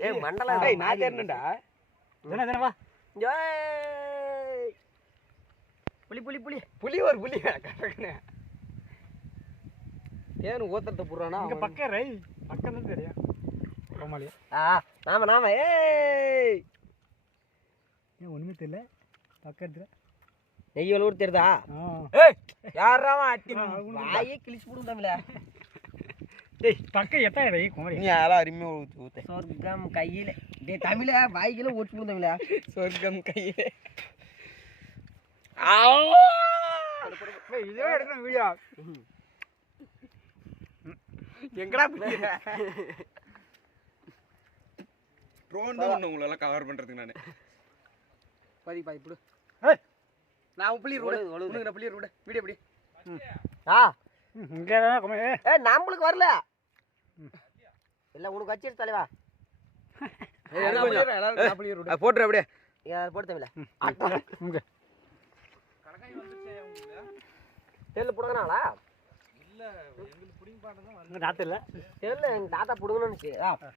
ஏய் மண்டல டேய் நான் தேறணும்டா தானே வா ஏய் புலி புலி புலி புலி ஒரு புலி கரெக்ட்னே தேன் ஓத்தறத புறானா இங்க பக்கம் ரை பக்கம் தான் தெரியும் கோமாளி நாம நாம ஏய் ஏன் ஒண்ணுமே தெரியல பக்கத்துல நெய்யல ஊர் தெரியுதா ஏய் யாரா அட்டி வாயே கிழிச்சு போடும் தமிழ டேய் பக்கம் எட்டா ரை கோமாளி நீ ஆளா அருமையா ஊத்து சொர்க்கம் கையில டேய் தமிழ வாய்க்குல ஓட்டு போடும் தமிழ சொர்க்கம் கையிலே டேய் இதே எடுக்கணும் வீடியோ எங்கடா புடிக்கிற ட்ரோன் தான் ஒண்ணு உங்கள எல்லாம் கவர் பண்றதுக்கு நானு பாதி பாதி புடு ஏய் நான் புள்ளி ரோடு உனக்கு புள்ளி ரோடு வீடியோ புடி இங்க தான் கோமாளி ஏய் நம்மளுக்கு வரல இல்ல உனக்கு வச்சிரு தலைவா எல்லாரும் புள்ளி ரோடு போட்ற அப்படியே போடு தமிழ இங்க கடகாய் வந்துச்சே உங்களுக்கு தெரியல புடுங்கறாங்களா இல்ல எங்களுக்கு புடிங்க பாட்டதான் இங்க நாத்து இல்ல தெரியல எங்க தாத்தா புடுங்கணும்னு